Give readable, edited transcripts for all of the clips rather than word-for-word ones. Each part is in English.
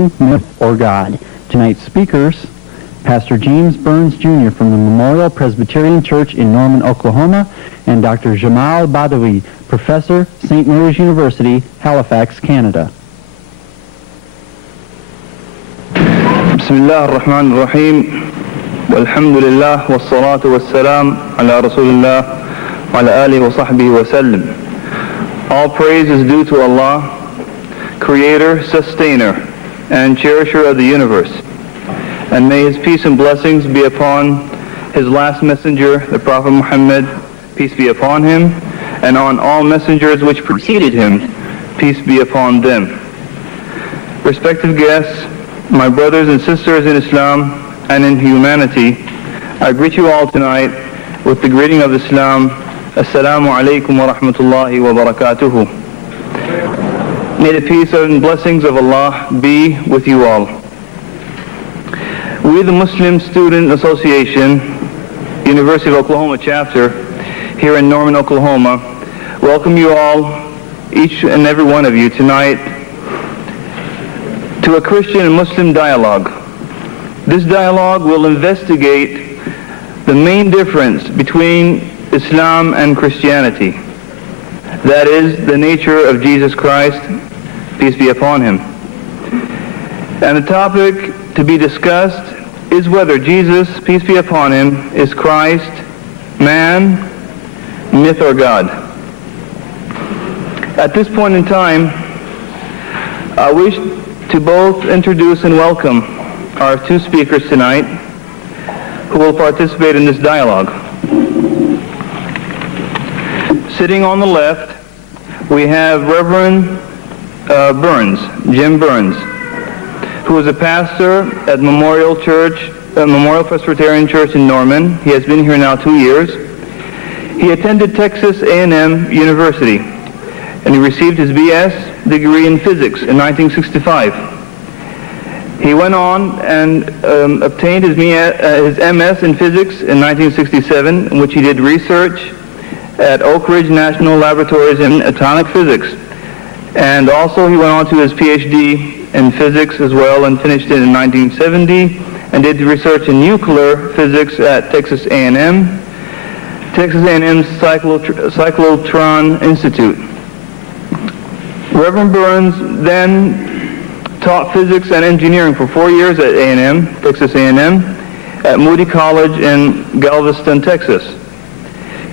man, myth, or God. Tonight's speakers, Pastor James Burns Jr. from the Memorial Presbyterian Church in Norman, Oklahoma, and Dr. Jamal Badawi Professor, St Mary's University, Halifax, Canada. Bismillah ar-Rahman ar-Rahim. Walhamdulillah wassalatu wassalam ala Rasulillah wa ala alihi wa sahbihi wa sallam. All praise is due to Allah, Creator, Sustainer, and Cherisher of the universe. And may His peace and blessings be upon His last messenger, the Prophet Muhammad, peace be upon him, and on all messengers which preceded him, peace be upon them. Respected guests, my brothers and sisters in Islam and in humanity, I greet you all tonight with the greeting of Islam. Assalamu alaikum wa rahmatullahi wa barakatuhu. May the peace and blessings of Allah be with you all. We, the Muslim Student Association, University of Oklahoma chapter, here in Norman, Oklahoma, welcome you all, each and every one of you tonight, to a Christian and Muslim dialogue. This dialogue will investigate the main difference between Islam and Christianity. That is, the nature of Jesus Christ, peace be upon him. And the topic to be discussed is whether Jesus, peace be upon him, is Christ, man, myth, or God. At this point in time, I wish to both introduce and welcome our two speakers tonight who will participate in this dialogue. Sitting on the left, we have Reverend Jim Burns, who is a pastor at Memorial Prespyterian Church in Norman. He has been here now 2 years. He attended Texas A&M University, and he received his B.S. degree in physics in 1965. He went on and obtained his MS in physics in 1967, in which he did research at Oak Ridge National Laboratories in atomic physics. And also he went on to his PhD in physics as well and finished it in 1970 and did research in nuclear physics at Texas A&M, Texas A&M's Cyclotron Institute. Reverend Burns then taught physics and engineering for 4 years at A&M, Texas A&M, at Moody College in Galveston, Texas.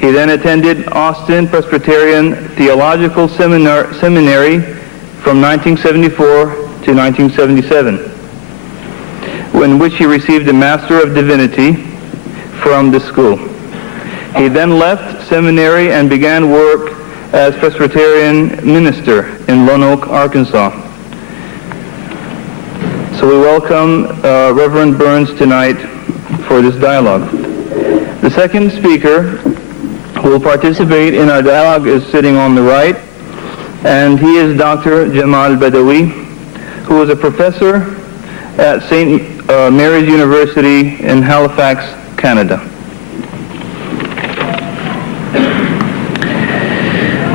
He then attended Austin Presbyterian Theological Seminary from 1974 to 1977, in which he received a Master of Divinity from the school. He then left seminary and began work as Presbyterian minister in Lone Oak, Arkansas. So we welcome Reverend Burns tonight for this dialogue. The second speaker who will participate in our dialogue is sitting on the right, and he is Dr. Jamal Badawi, who is a professor at St Mary's University in Halifax, Canada.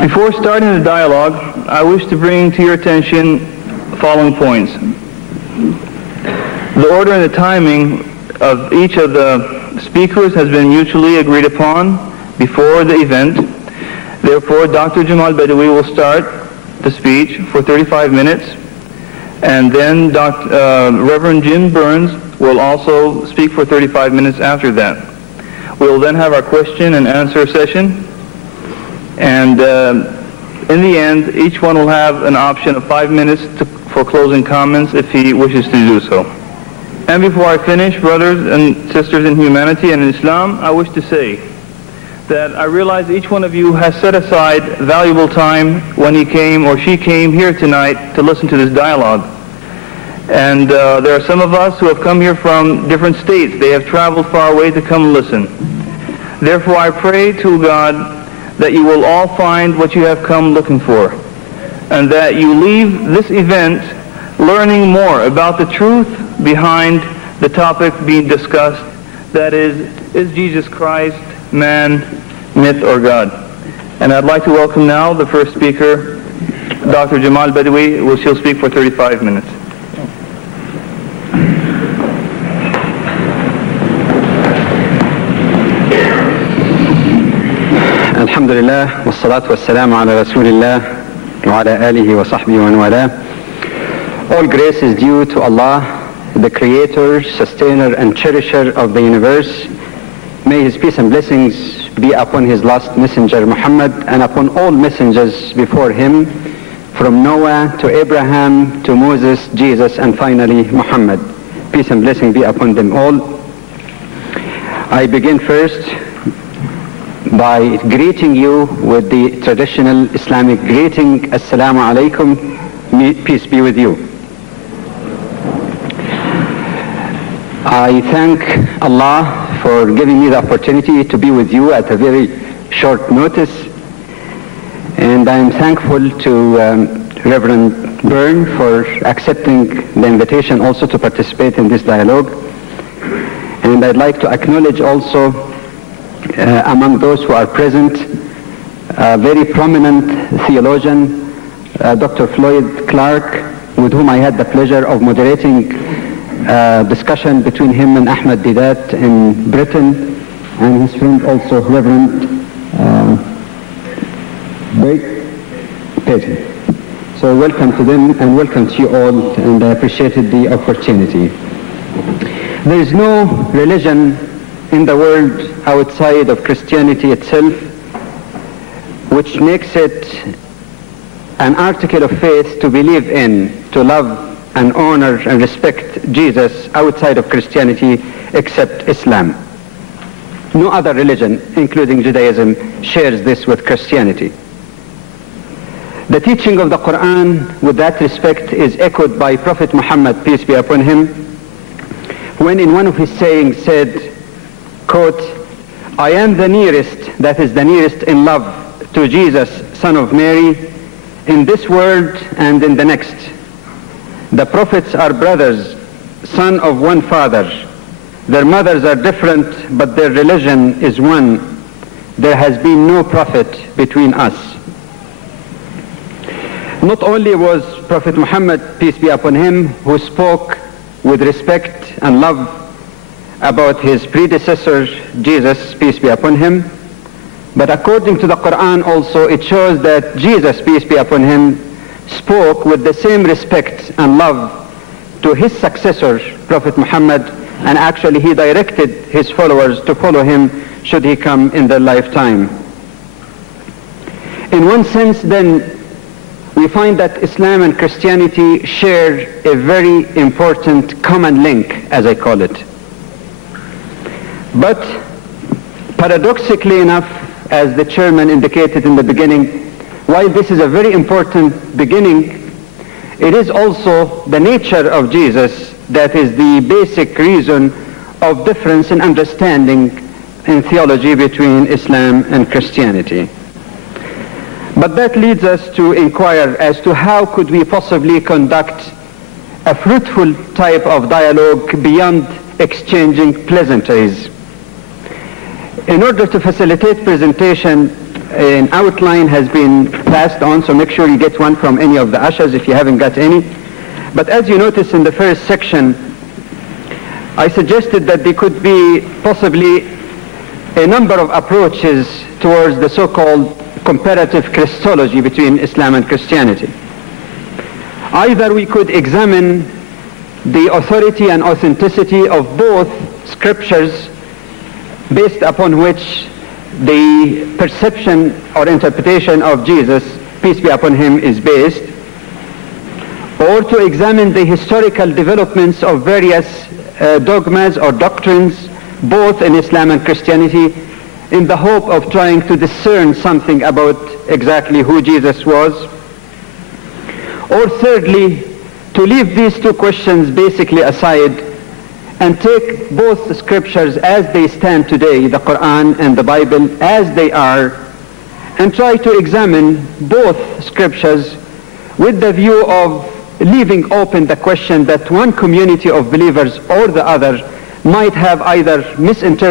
Before starting the dialogue, I wish to bring to your attention the following points. The order and the timing of each of the speakers has been mutually agreed upon before the event. Therefore, Dr. Jamal Badawi will start the speech for 35 minutes, and then Reverend Jim Burns will also speak for 35 minutes after that. We will then have our question and answer session, and in the end, each one will have an option of 5 minutes for closing comments if he wishes to do so. And before I finish, brothers and sisters in humanity and in Islam, I wish to say that I realize each one of you has set aside valuable time when he came or she came here tonight to listen to this dialogue. And there are some of us who have come here from different states. They have traveled far away to come listen. Therefore, I pray to God that you will all find what you have come looking for, and that you leave this event learning more about the truth behind the topic being discussed, that is Jesus Christ man, myth, or God? And I'd like to welcome now the first speaker, Dr. Jamal Badawi, who will speak for 35 minutes. الحمد لله والصلاة والسلام على رسول الله وعلى آله وصحبه ومن والاه. All grace is due to Allah, the Creator, Sustainer and Cherisher of the universe. May His peace and blessings be upon His last messenger Muhammad and upon all messengers before him, from Noah to Abraham to Moses, Jesus and finally Muhammad. Peace and blessing be upon them all. I begin first by greeting you with the traditional Islamic greeting, Assalamu alaikum, peace be with you. I thank Allah for giving me the opportunity to be with you at a very short notice, and I am thankful to Reverend Byrne for accepting the invitation also to participate in this dialogue. And I'd like to acknowledge also among those who are present, a very prominent theologian, Dr. Floyd Clark, with whom I had the pleasure of moderating a discussion between him and Ahmed Didat in Britain, and his friend also, Reverend Payton. So welcome to them and welcome to you all, and I appreciated the opportunity. There is no religion in the world outside of Christianity itself which makes it an article of faith to believe in, to love and honor and respect Jesus outside of Christianity except Islam. No other religion, including Judaism, shares this with Christianity. The teaching of the Quran with that respect is echoed by Prophet Muhammad, peace be upon him, when in one of his sayings said, quote, I am the nearest, that is the nearest in love to Jesus, son of Mary, in this world and in the next. The prophets are brothers, son of one father. Their mothers are different, but their religion is one. There has been no prophet between us. Not only was Prophet Muhammad, peace be upon him, who spoke with respect and love about his predecessor, Jesus, peace be upon him, but according to the Quran also, it shows that Jesus, peace be upon him, spoke with the same respect and love to his successor, Prophet Muhammad, and actually he directed his followers to follow him should he come in their lifetime. In one sense then, we find that Islam and Christianity share a very important common link, as I call it. But paradoxically enough, as the chairman indicated in the beginning, while this is a very important beginning, it is also the nature of Jesus that is the basic reason of difference in understanding in theology between Islam and Christianity. But that leads us to inquire as to how could we possibly conduct a fruitful type of dialogue beyond exchanging pleasantries. In order to facilitate presentation, an outline has been passed on, so make sure you get one from any of the ushers if you haven't got any. But as you notice in the first section, I suggested that there could be possibly a number of approaches towards the so-called comparative Christology between Islam and Christianity. Either we could examine the authority and authenticity of both scriptures based upon which the perception or interpretation of Jesus, peace be upon him, is based, or to examine the historical developments of various dogmas or doctrines, both in Islam and Christianity, in the hope of trying to discern something about exactly who Jesus was. Or thirdly, to leave these two questions basically aside and take both the scriptures as they stand today, the Quran and the Bible as they are, and try to examine both scriptures with the view of leaving open the question that one community of believers or the other might have either misinterpreted